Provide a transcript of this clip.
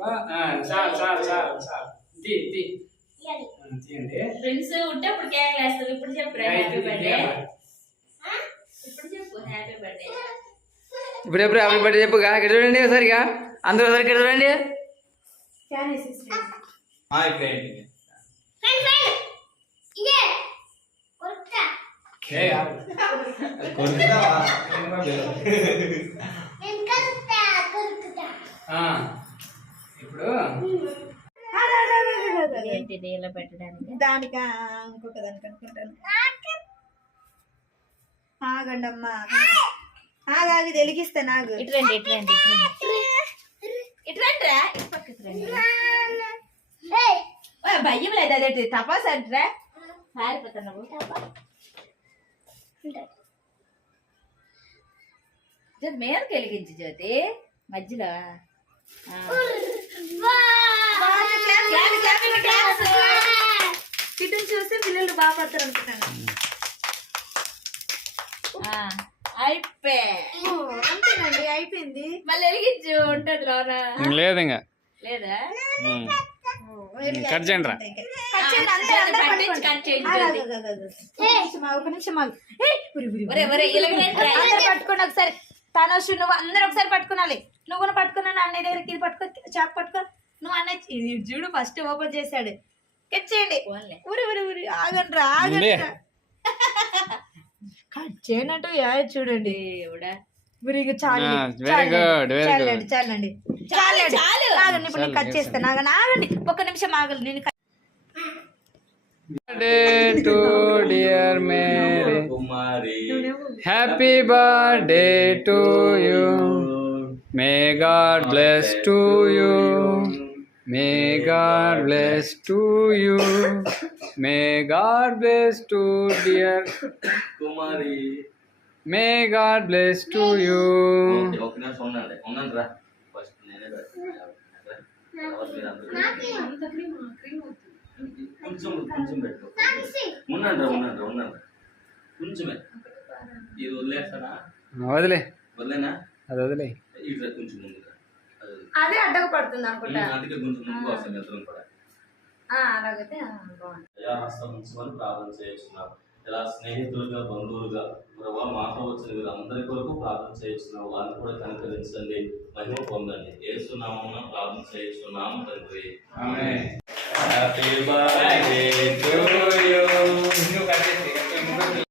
చాలు చాలు చాలు చాలు తీయండి. ఫ్రెండ్స్ ఉంటే అప్పుడు కేక్ వేస్తాం. ఇప్పుడు చెప్పు హ్యాపీ బర్త్డే. ఇప్పుడు చెప్పు హ్యాపీ బర్త్డే. ఇప్పుడు ఎప్పుడు హ్యాపీ బర్త్డే చెప్పు. ఇక్కడ చూడండి ఒకసారిగా, అందరూ ఒకసారి ఇక్కడ చూడండి. ఇప్పుడు ఏంటిది ఇలా పెట్టడానికి? దానికా ఇంకొక దానికి అనుకుంటాను. ఆగండి అమ్మా, ఆగాగి వెలిగిస్తా. నాకు ఇట్రండి ఇట్రండి ఇట్రండి రా. భయం లేదు అదేంటి తపాస్ అంటరా పారిపోతున్నావు. మేరకు వెలిగించి జ్యోతి మధ్యలో. ఇటు చూస్తే పిల్లలు బాగా పడతారు అనుకుంటాను. అంతేనండి, అయిపోయింది. మళ్ళీ వెలిగించు ఉంటుంది లోన. లేదు ఇంకా లేదా కట్ చేయండి రా. ఒక నిమిషం పట్టుకోండి ఒకసారి. తనోషు నువ్వు అందరు ఒకసారి పట్టుకోవాలి. నువ్వు పట్టుకున్నాను అన్నయ్య దగ్గరికి. ఇది పట్టుకో, చాక్ పట్టుకో. నువ్వు అన్నయ్య చూడు ఫస్ట్ ఓపెన్ చేశాడు. కట్ చేయండి. ఊరి ఊరి ఊరి ఆగండి రా, ఆగండి. కట్ చేయనట్టు చూడండి. చాలండి చాలండి చాలండి. ఆగండి, ఇప్పుడు నేను కట్ చేస్తాను. ఆగండి ఆగండి ఒక్క నిమిషం ఆగండి. నేను Birthday to dear Mary, happy birthday to you. May God bless to you. May God bless to you. May God bless to dear Kumari. May God bless to you. కొంచెం కొంచెం పెట్టు. ఉండండి కొంచెమే. ఇది వదిలేస్తానా? వదిలే. వదిలేనా? అది వదిలే. ఇట్లా కొంచెం ముందుగా. అదే అడ్డగా పడుతుంది అనుకుంటా. అందుకే కొంచెం ముందుకు వస్తాం ఇద్దరం కూడా. అలాగైతే బాగుంది. హస్తం ఉంచుకొని ప్రార్థన చేస్తున్నావు. ఇలా స్నేహితులుగా బంధువులుగా ప్రభావ మాతో వచ్చిన వీరు అందరి కొరకు ప్రార్థన చేస్తున్నావు. వారిని కూడా కనుకరించండి, మహిమ పొందండి. యేసునామమున ప్రార్థన చేస్తున్నాము తండ్రి. Amen. Happy birthday to you.